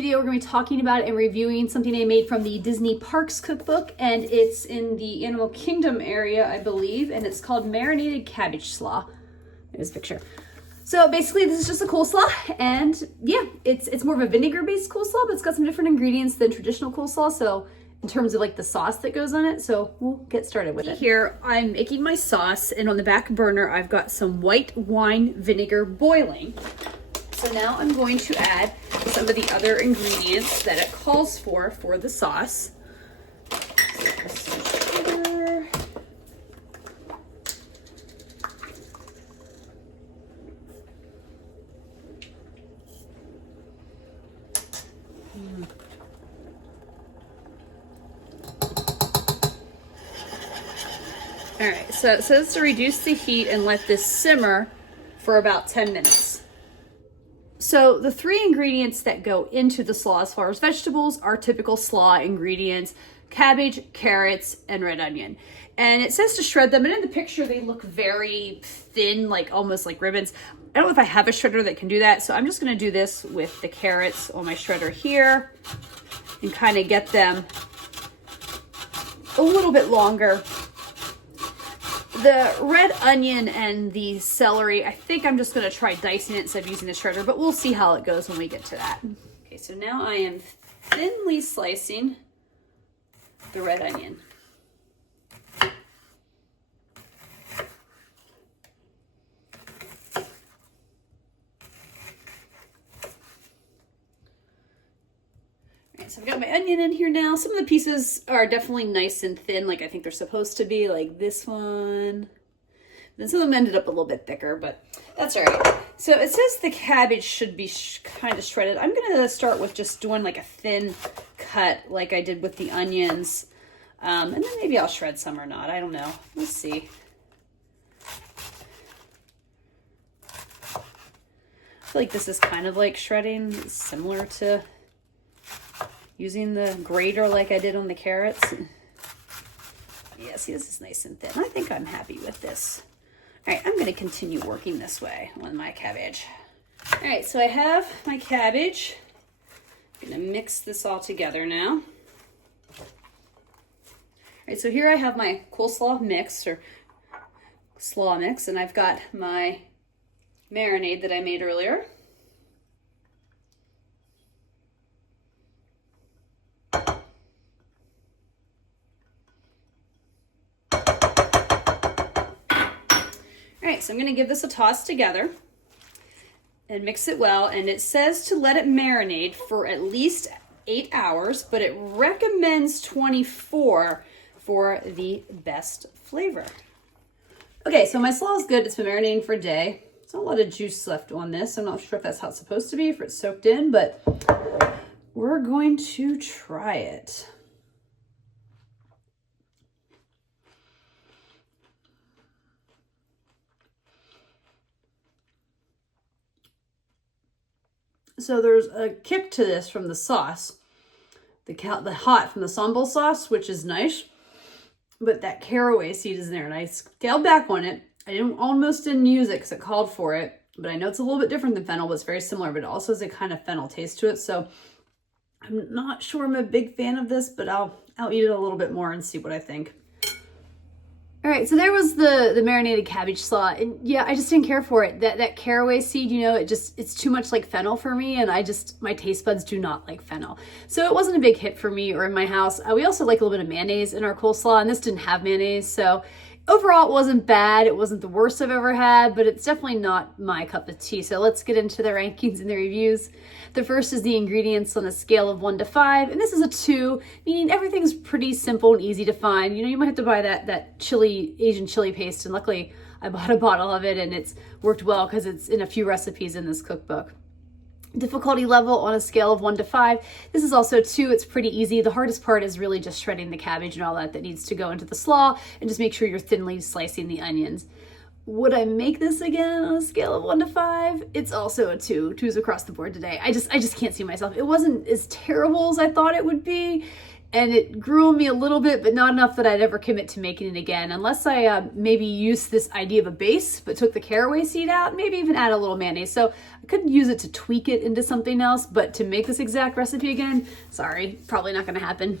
video, we're going to be talking about and reviewing something I made from the Disney Parks Cookbook, and it's in the Animal Kingdom area, I believe, and it's called Marinated Cabbage Slaw. There's a picture. So basically, this is just a coleslaw, and yeah, it's more of a vinegar-based coleslaw, but it's got some different ingredients than traditional coleslaw, so in terms of like the sauce that goes on it, so we'll get started with it. Here, I'm making my sauce, and on the back burner, I've got some white wine vinegar boiling. So now I'm going to add some of the other ingredients that it calls for the sauce. So sugar. All right, so it says to reduce the heat and let this simmer for about 10 minutes. So the three ingredients that go into the slaw as far as vegetables are typical slaw ingredients: cabbage, carrots, and red onion. And it says to shred them, and in the picture they look very thin, like almost like ribbons. I don't know if I have a shredder that can do that, so I'm just gonna do this with the carrots on my shredder here and kind of get them a little bit longer. The red onion and the celery, I think I'm just gonna try dicing it instead of using the shredder, but we'll see how it goes when we get to that. Okay, so now I am thinly slicing the red onion. So I've got my onion in here now. Some of the pieces are definitely nice and thin, like I think they're supposed to be, like this one. Then some of them ended up a little bit thicker, but that's all right. So it says the cabbage should be kind of shredded. I'm gonna start with just doing like a thin cut like I did with the onions. And then maybe I'll shred some or not, I don't know. Let's see. I feel like this is kind of like shredding, similar to using the grater like I did on the carrots. Yeah, see, this is nice and thin. I think I'm happy with this. All right, I'm gonna continue working this way on my cabbage. All right, so I have my cabbage. I'm gonna mix this all together now. All right, so here I have my coleslaw mix, or slaw mix, and I've got my marinade that I made earlier. So I'm going to give this a toss together and mix it well. And it says to let it marinate for at least 8 hours, but it recommends 24 for the best flavor. Okay, so my slaw is good. It's been marinating for a day. There's not a lot of juice left on this. I'm not sure if that's how it's supposed to be, if it's soaked in, but we're going to try it. So there's a kick to this from the sauce, the hot from the sambal sauce, which is nice, but that caraway seed is in there, and I scaled back on it. I almost didn't use it because it called for it, but I know it's a little bit different than fennel, but it's very similar, but it also has a kind of fennel taste to it. So I'm not sure I'm a big fan of this, but I'll eat it a little bit more and see what I think. All right, so there was the marinated cabbage slaw, and yeah, I just didn't care for it. That caraway seed, you know, it's too much like fennel for me, and my taste buds do not like fennel. So it wasn't a big hit for me or in my house. We also like a little bit of mayonnaise in our coleslaw, and this didn't have mayonnaise, so overall it wasn't bad. It wasn't the worst I've ever had, but it's definitely not my cup of tea. So let's get into the rankings and the reviews. The first is the ingredients on a scale of 1 to 5, and this is a 2, meaning everything's pretty simple and easy to find. You know, you might have to buy that Asian chili paste, and luckily I bought a bottle of it, and it's worked well because it's in a few recipes in this cookbook. Difficulty level on a scale of 1 to 5. This is also 2. It's pretty easy. The hardest part is really just shredding the cabbage and all that needs to go into the slaw, and just make sure you're thinly slicing the onions. Would I make this again on a scale of 1 to 5? It's also a 2. 2's across the board today. I just can't see myself. It wasn't as terrible as I thought it would be. and it grew on me a little bit, but not enough that I'd ever commit to making it again, unless I maybe used this idea of a base, but took the caraway seed out, maybe even add a little mayonnaise. So I could use it to tweak it into something else, but to make this exact recipe again, sorry, probably not gonna happen.